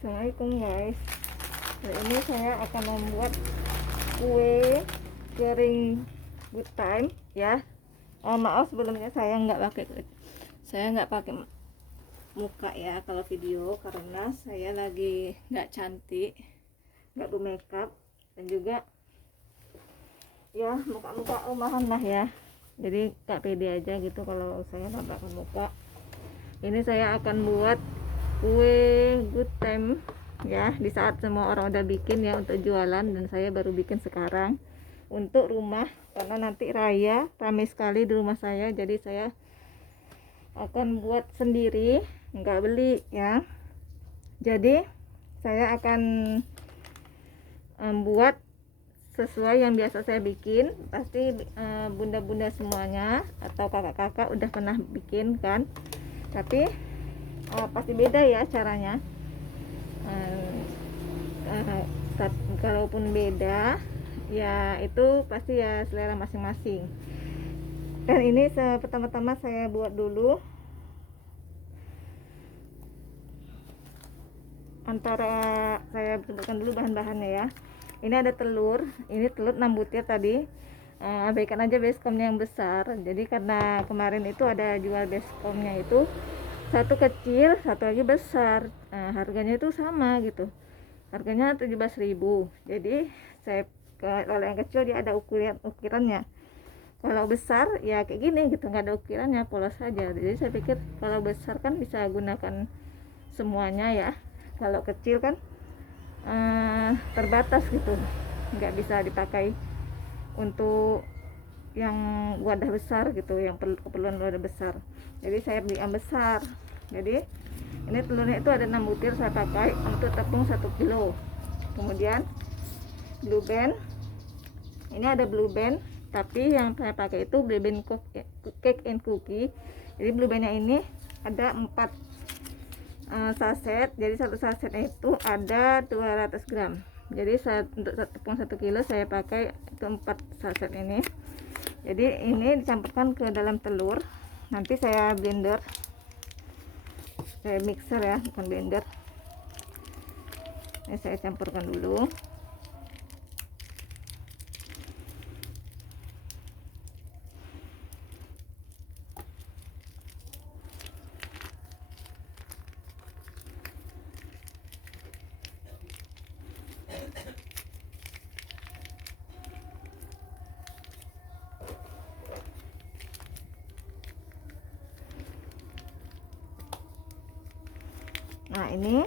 Assalamualaikum guys. Hari ini saya akan membuat kue kering good time ya. Maaf sebelumnya saya nggak pakai muka ya kalau video, karena saya lagi nggak cantik, nggak makeup, dan juga ya muka rumahan lah ya. Jadi nggak pede aja gitu kalau saya nampakkan muka. Ini saya akan buat kue good time ya, di saat semua orang udah bikin ya untuk jualan, dan saya baru bikin sekarang untuk rumah, karena nanti raya ramai sekali di rumah saya. Jadi saya akan buat sendiri, nggak beli ya. Jadi saya akan membuat sesuai yang biasa saya bikin. Pasti bunda-bunda semuanya atau kakak-kakak udah pernah bikin kan, tapi pasti beda ya caranya. Kalaupun beda ya, itu pasti ya selera masing-masing. Dan ini pertama-tama saya buat dulu saya sebutkan dulu bahan-bahannya ya. Ini ada telur, ini telur 6 butir tadi. Abaikan aja baskomnya yang besar. Jadi karena kemarin itu ada jual baskomnya itu satu kecil, satu lagi besar. Harganya itu sama gitu. Harganya 17.000. Jadi saya kalau yang kecil dia ada ukirannya. Kalau besar ya kayak gini gitu, nggak ada ukirannya, polos saja. Jadi saya pikir kalau besar kan bisa gunakan semuanya ya. Kalau kecil kan terbatas gitu, nggak bisa dipakai untuk yang wadah besar gitu, yang keperluan wadah besar. Jadi saya beli yang besar. Jadi ini telurnya itu ada 6 butir saya pakai untuk tepung 1 kilo. Kemudian blue band, ini ada blue band, tapi yang saya pakai itu blue band cake and cookie. Jadi blue bandnya ini ada 4 saset. Jadi satu saset itu ada 200 gram. Jadi untuk tepung 1 kilo saya pakai itu 4 saset ini. Jadi ini dicampurkan ke dalam telur. Nanti saya blender, saya mixer ya, bukan blender. Ini saya campurkan dulu. Nah ini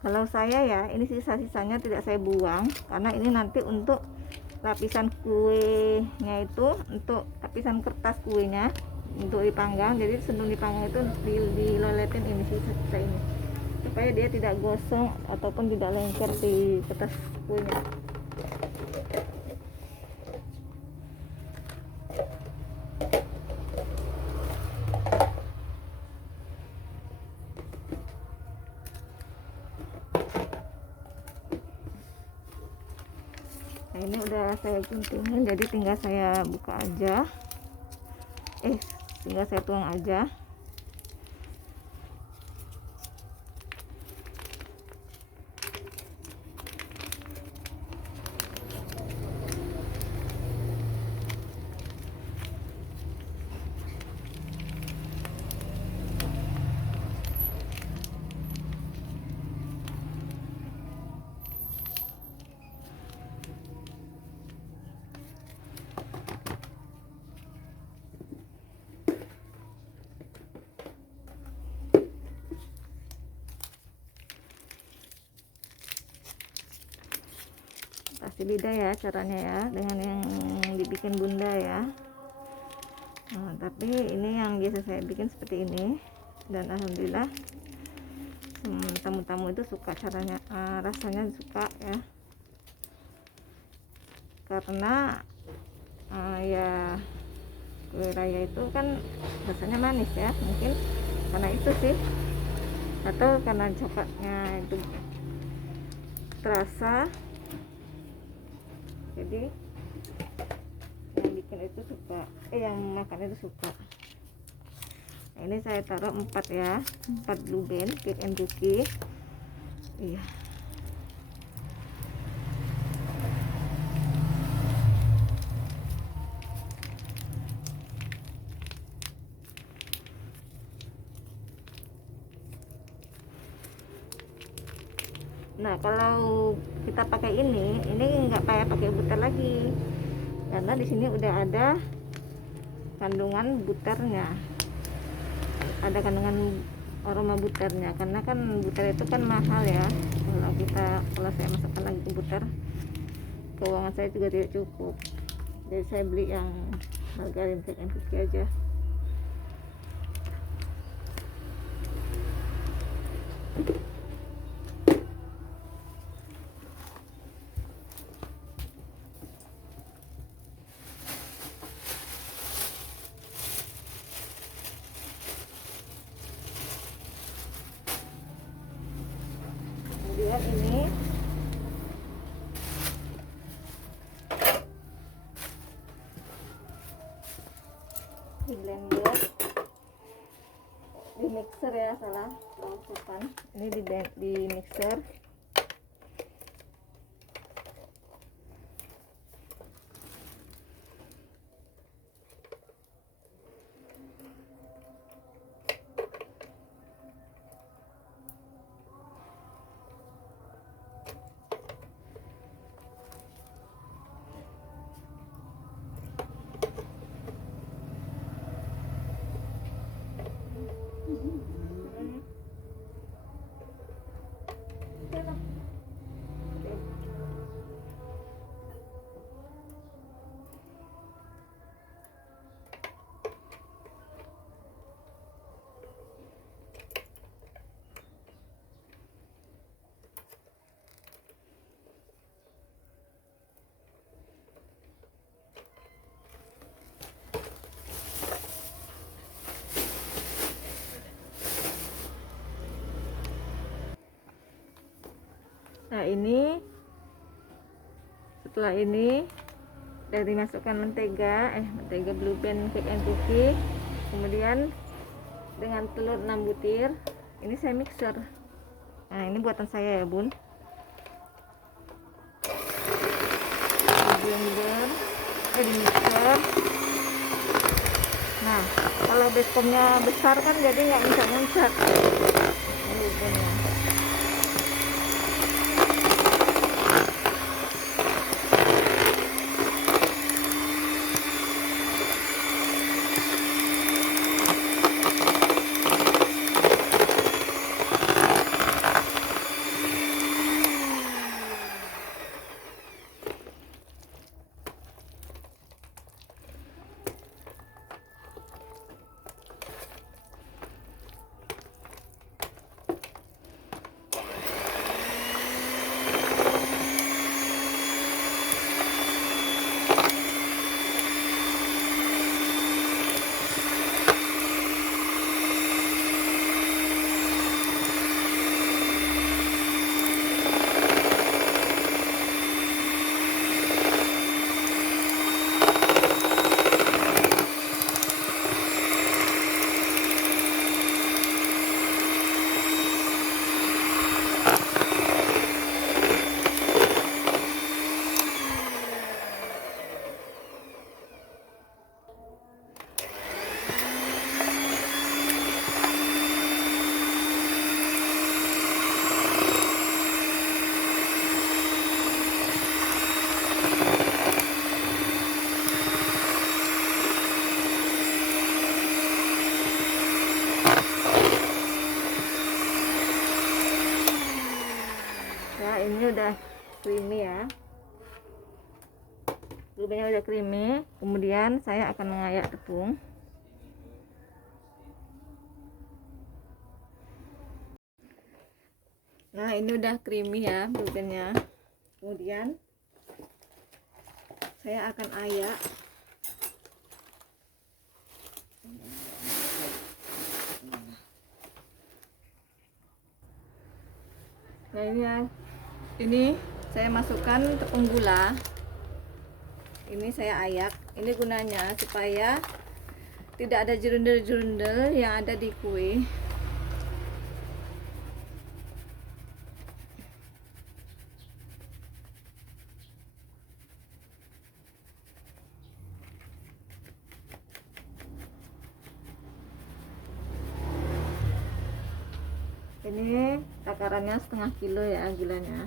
kalau saya ya, ini sisa-sisanya tidak saya buang, karena ini nanti untuk lapisan kuenya itu, untuk lapisan kertas kuenya untuk dipanggang. Jadi sebelum dipanggang itu diloletin ini sisa-sisa ini, supaya dia tidak gosong ataupun tidak lengket di kertas kuenya. Nah ini udah saya guntingin, jadi tinggal saya buka aja, tinggal saya tuang aja. Pasti beda ya caranya ya dengan yang dibikin bunda ya. Tapi ini yang biasa saya bikin seperti ini, dan alhamdulillah tamu-tamu itu suka caranya, rasanya suka ya, karena ya kue raya itu kan rasanya manis ya, mungkin karena itu sih, atau karena coklatnya itu terasa. Jadi yang bikin itu suka, yang makan itu suka. Nah, ini saya taruh 4 ya, 4 blue band cake and cookie. Iya. Nah, kalau kita pakai ini nggak kayak pakai butter lagi, karena di sini udah ada kandungan butternya, ada kandungan aroma butternya. Karena kan butter itu kan mahal ya, kalau saya masukkan lagi ke butter, keuangan saya juga tidak cukup, jadi saya beli yang margarin Cake and Cookie aja. Kemudian ini di blender, di mixer ya, salah sopan. Ini di mixer. Nah, ini setelah ini dari dimasukkan mentega Blue Band Cake and Cookie, kemudian dengan telur 6 butir ini saya mixer. Nah, ini buatan saya ya bun, di blender, di mixer. Nah, kalau baskomnya besar kan jadi nggak muncrat-muncrat. Ini bunnya. Nah, ini udah creamy ya, blueberry udah creamy. Kemudian saya akan mengayak tepung. Nah, ini udah creamy ya blueberry-nya. Kemudian saya akan ayak. Nah, ini saya masukkan tepung gula. Ini saya ayak. Ini gunanya supaya tidak ada jerundel-jerundel yang ada di kue. Ini takarannya setengah kilo ya gulanya.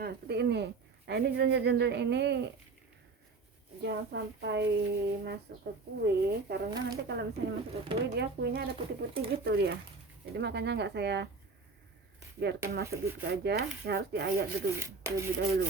Nah, seperti ini. Nah, ini jendel-jendel ini jangan sampai masuk ke kue, karena nanti kalau misalnya masuk ke kue, dia kuenya ada putih-putih gitu dia. Jadi makanya nggak saya biarkan masuk gitu aja, ya harus diayak dulu terlebih dahulu.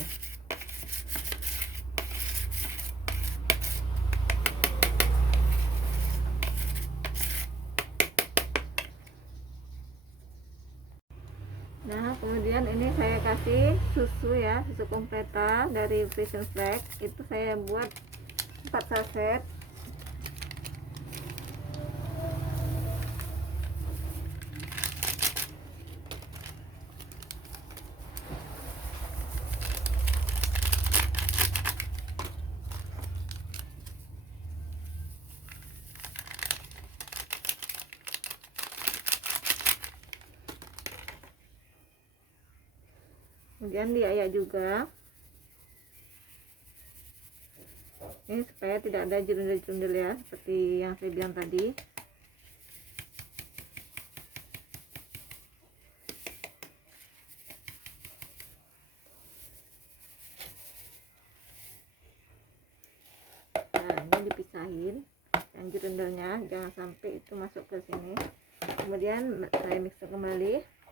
Nah, kemudian ini saya kasih susu ya, susu kompleta dari Prison Flag. Itu saya buat 4 saset. Kemudian diayak juga. Ini supaya tidak ada jerundel-jerundel ya, seperti yang saya bilang tadi. Nah, ini dipisahin yang jerundelnya, jangan sampai itu masuk ke sini. Kemudian saya mixer kembali.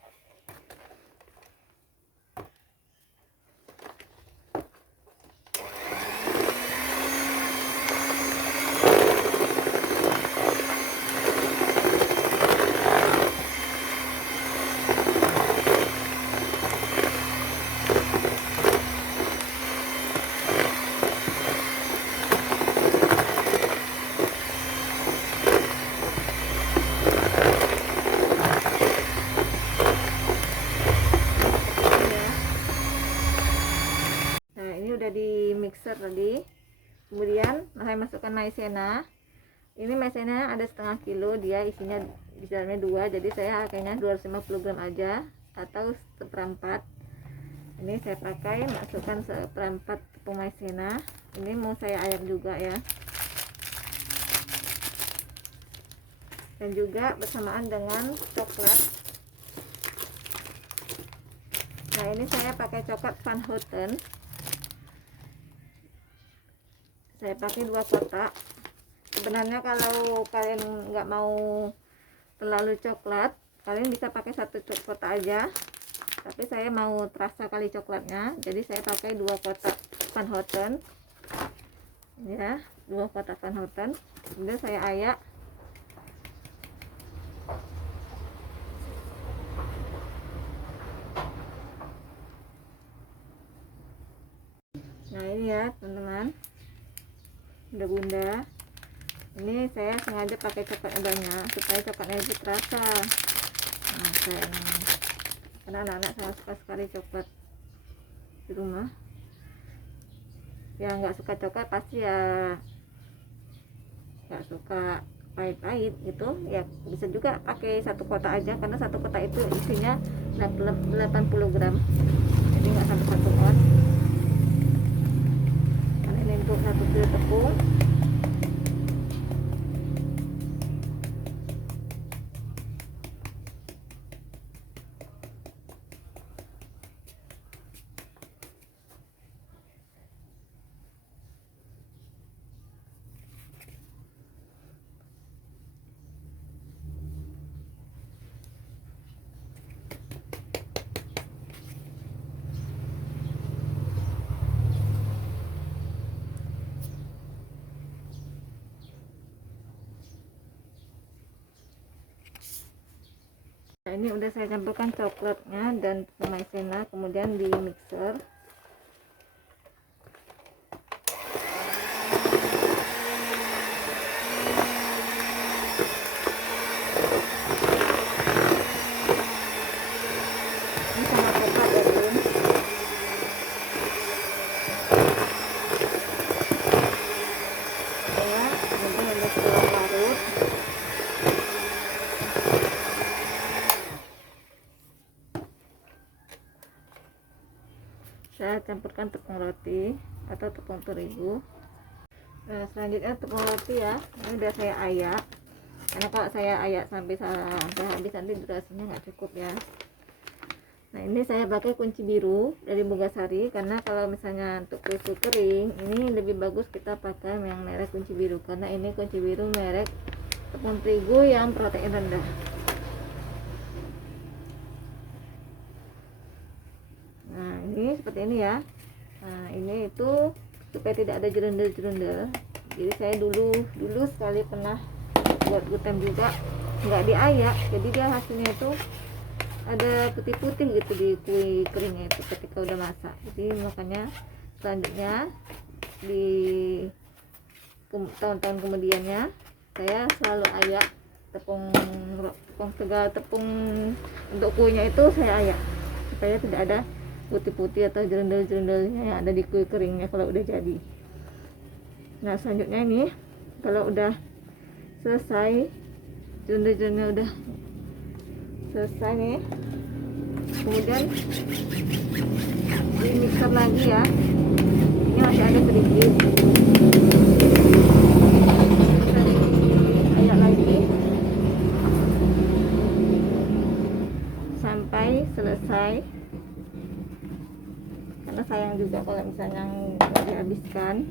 Udah di mixer tadi. Kemudian saya masukkan maizena. Ini maizena ada setengah kilo, dia isinya di dalamnya 2, jadi saya pakainya 250 gram aja atau seperempat. Ini saya pakai, masukkan seperempat tepung maizena. Ini mau saya ayak juga ya, dan juga bersamaan dengan coklat. Nah, ini saya pakai coklat Van Houten. Saya pakai 2 kotak. Sebenarnya kalau kalian nggak mau terlalu coklat, kalian bisa pakai 1 kotak aja, tapi saya mau terasa kali coklatnya, jadi saya pakai 2 kotak Van Houten ya, 2 kotak Van Houten. Kemudian saya ayak. Nah, ini ya teman-teman, udah bunda. Ini saya sengaja pakai coklat banyak supaya coklatnya itu terasa. Nah, karena anak-anak saya suka sekali coklat di rumah. Yang nggak suka coklat pasti ya nggak suka pahit-pahit gitu ya, bisa juga pakai 1 kotak aja, karena 1 kotak itu isinya 80 gram, jadi nggak sampai 1 ons. Karena ini untuk 1 kilo tepung. Nah, ini udah saya campurkan coklatnya dan maizena, kemudian di mixer. campurkan tepung roti atau tepung terigu. Nah, selanjutnya tepung roti ya, ini udah saya ayak, karena kalau saya ayak sampai habis nanti durasinya nggak cukup ya. Nah, ini saya pakai kunci biru dari Bogasari, karena kalau misalnya untuk kue kering ini lebih bagus kita pakai yang merek kunci biru, karena ini kunci biru merek tepung terigu yang protein rendah. Nah, ini seperti ini ya. Nah, ini itu supaya tidak ada jerundel-jerundel. Jadi saya dulu sekali pernah buat gluten juga, nggak diayak, jadi dia hasilnya itu ada putih-putih gitu di kue keringnya itu ketika udah masak. Jadi makanya selanjutnya di tahun-tahun kemudiannya saya selalu ayak tepung segala tepung untuk kuenya itu saya ayak supaya tidak ada putih-putih atau jerundel-jerundelnya yang ada di kue keringnya kalau udah jadi. Nah, selanjutnya ini kalau udah selesai, jerundel-jerundel udah selesai nih, kemudian di mixer lagi ya, ini masih ada sedikit, bisa diayak lagi sampai selesai, karena sayang juga kalau misalnya nggak dihabiskan.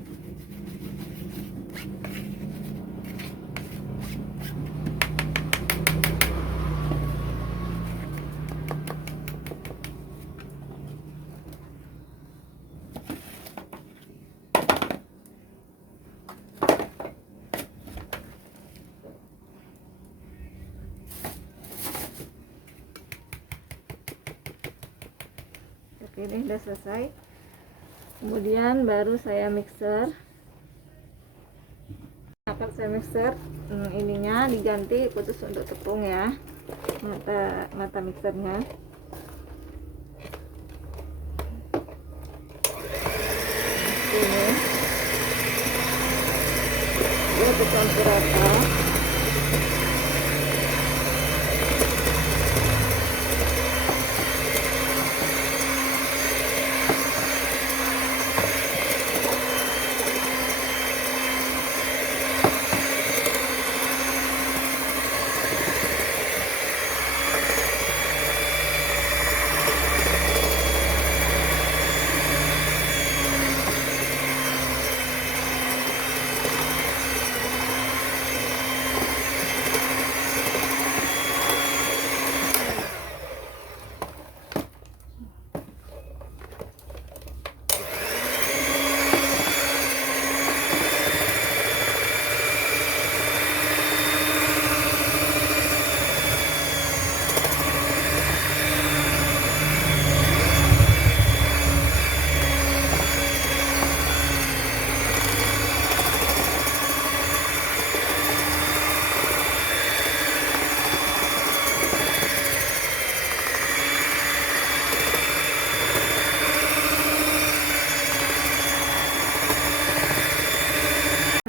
Oke, ini udah selesai. Kemudian baru saya mixer. Akan saya mixer, ininya diganti khusus untuk tepung ya, mata mixernya. Ini dia tercampur rata.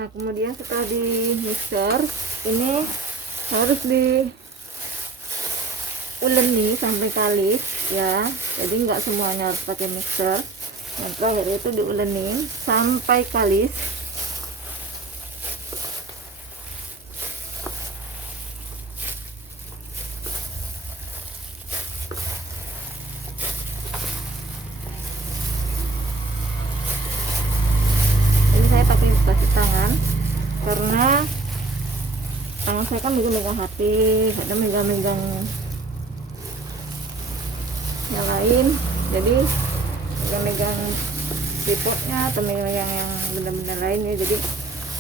Kemudian setelah di mixer ini harus diuleni sampai kalis ya, jadi nggak semuanya harus pakai mixer. Yang terakhir itu diuleni sampai kalis. Ini saya pakai plastik tangan karena tangan saya kan megang HP, kadang megang yang lain, jadi megang tripodnya atau megang yang benda-benda lain ya, jadi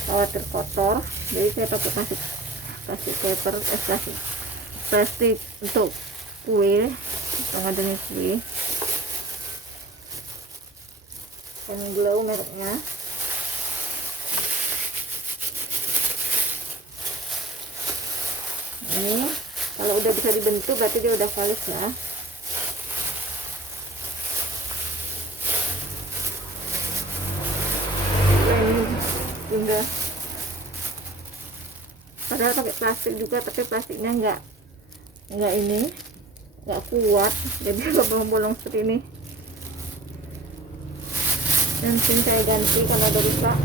khawatir kotor. Jadi saya pakai plastik paper, plastik untuk kue, setengah jenis kue, dan glow mereknya. Ini kalau udah bisa dibentuk berarti dia udah kalis ya. Udah, padahal pakai plastik juga, tapi plastiknya nggak kuat, jadi bolong-bolong seperti ini. dan mesin saya ganti karena udah rusak.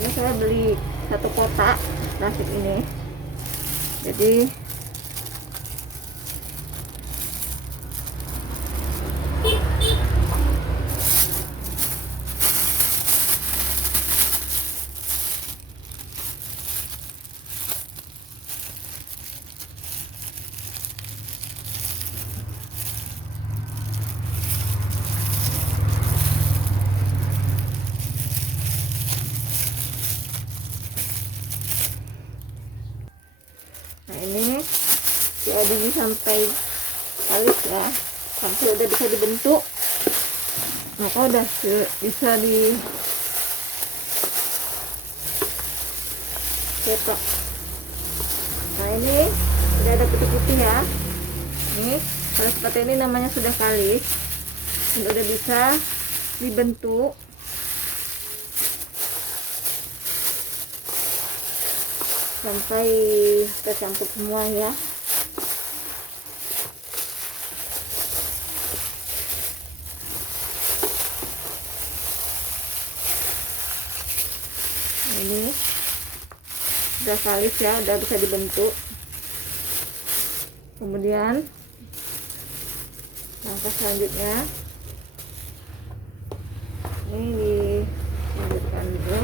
Ini saya beli 1 kotak plastik ini, jadi ini jadi sampai kalis ya, sampai udah bisa dibentuk, maka udah bisa dicetak. Nah ini udah ada putih-putih ya, ini kalau seperti ini namanya sudah kalis dan udah bisa dibentuk. Sampai tercampur semua ya. Ini udah kalis ya, udah bisa dibentuk. Kemudian langkah selanjutnya ini dihidupkan dulu.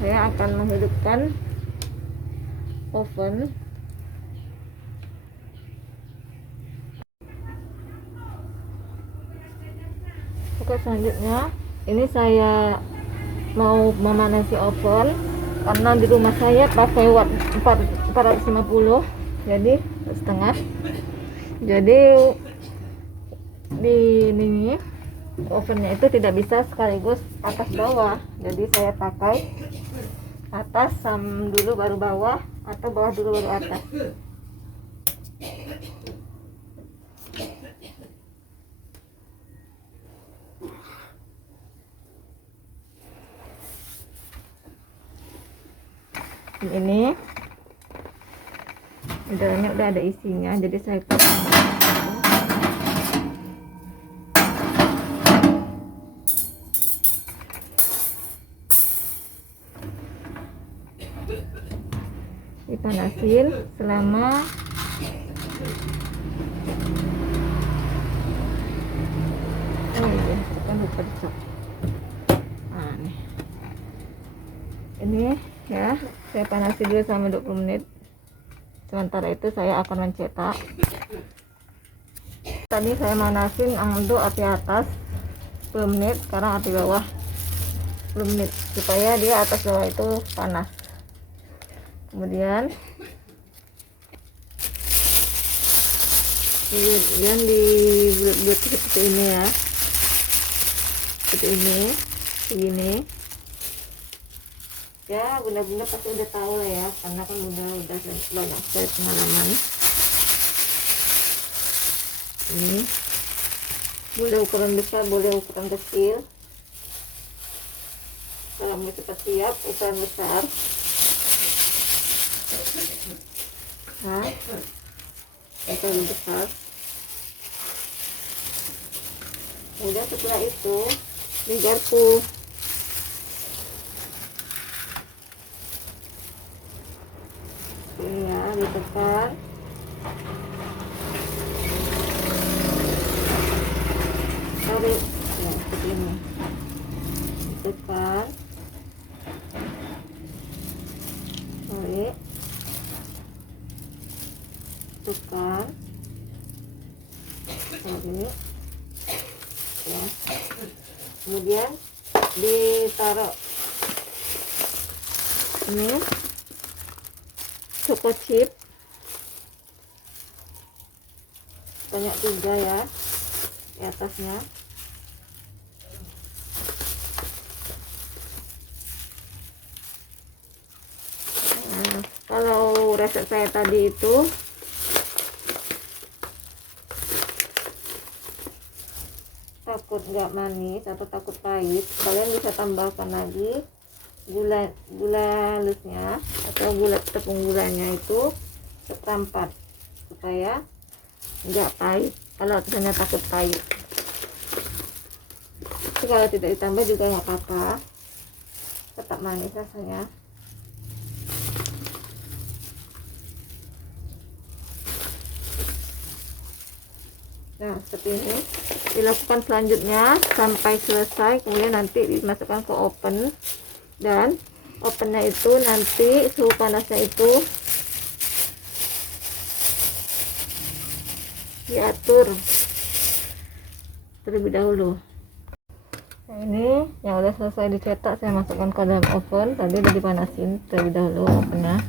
Saya akan menghidupkan oven. Oke, selanjutnya ini saya mau memanasi oven karena di rumah saya pakai watt 450, jadi setengah. Jadi di ini ovennya itu tidak bisa sekaligus atas bawah, jadi saya pakai atas dulu baru bawah, atau bawah dulu baru atas. Ini di dalamnya udah ada isinya, jadi saya dipanasin selama kan lupa dicop. Nah, ini ya, saya panasi dulu selama 20 menit. Sementara itu saya akan mencetak. Tadi saya manasin untuk api atas 10 menit, sekarang api bawah 10 menit supaya dia atas bawah itu panas. Kemudian dibuat seperti ini ya, seperti ini, begini ya. Bunda-bunda pasti udah tahu lah ya, karena kan bunda udah banyak sekali pengalaman. Ini boleh ukuran besar, boleh ukuran kecil. Kalau mau cepat siap, ukuran besar. Nah, ukuran besar. Udah, setelah itu digarpu. Ini ya, ditekan. Tarik ya, seperti ini. Ditekan. Tarik. Tekan. Tarik. Ya. Kemudian ditaruh ini choco chip banyak juga ya di atasnya. Nah, kalau resep saya tadi itu takut nggak manis atau takut pahit, kalian bisa tambahkan lagi gula halusnya atau tepung gulanya itu seperempat supaya nggak pahit. kalau misalnya takut pahit. Tapi kalau tidak ditambah juga nggak apa-apa, tetap manis rasanya. Nah, seperti ini dilakukan selanjutnya sampai selesai, kemudian nanti dimasukkan ke oven, dan ovennya itu nanti suhu panasnya itu diatur terlebih dahulu. Nah, ini yang udah selesai dicetak saya masukkan ke dalam oven. Tadi udah dipanasin terlebih dahulu ovennya.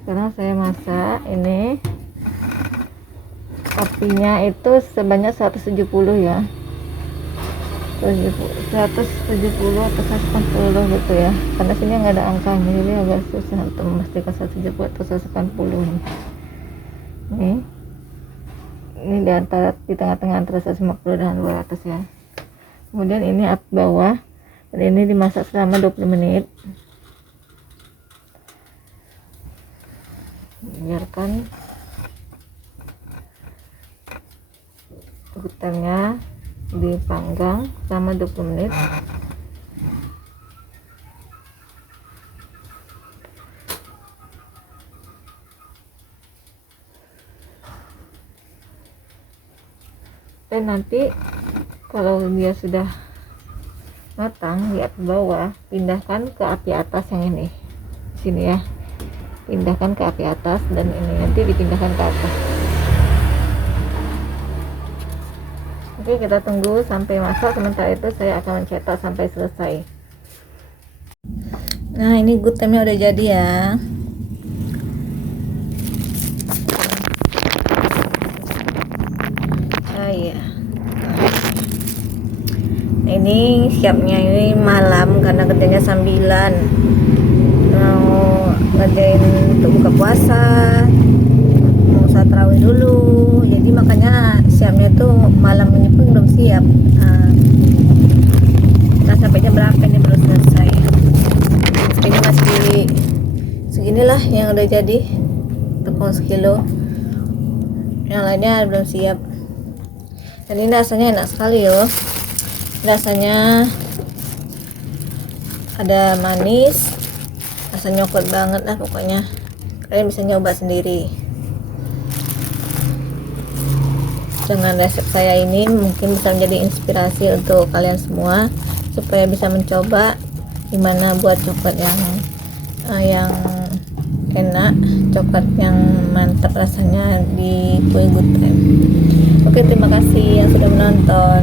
Sekarang saya masak. Ini apinya itu sebanyak 170 ya, 170 atau 180 gitu ya, karena sini nggak ada angkanya jadi agak susah untuk memastikan 170 atau 180. Ini di tengah-tengah antara 150 dan 200 ya. Kemudian ini api bawah, dan ini dimasak selama 20 menit. Biarkan gutanya dipanggang selama 20 menit. Dan nanti kalau dia sudah matang di api bawah, pindahkan ke api atas yang ini, sini ya, pindahkan ke api atas, dan ini nanti dipindahkan ke atas. Oke, kita tunggu sampai masak. Sementara itu saya akan mencetak sampai selesai. Nah, ini gutemnya udah jadi ya. Iya. Nah, ini siapnya ini malam karena kerjanya sambilan, mau ngerjain untuk buka puasa, mau sholat tarawih dulu, jadi makanya siapnya tuh malam ini pun belum siap. Kita sampai jam berapa ini belum selesai. Ini masih seginilah yang udah jadi, tepung sekilo, yang lainnya belum siap. Dan ini rasanya enak sekali loh, rasanya ada manis, rasanya nyokot banget lah pokoknya. Kalian bisa nyoba sendiri. Dengan resep saya ini mungkin bisa menjadi inspirasi untuk kalian semua supaya bisa mencoba gimana buat coklat yang enak, coklat yang mantap rasanya di kue Good Time. Oke, terima kasih yang sudah menonton.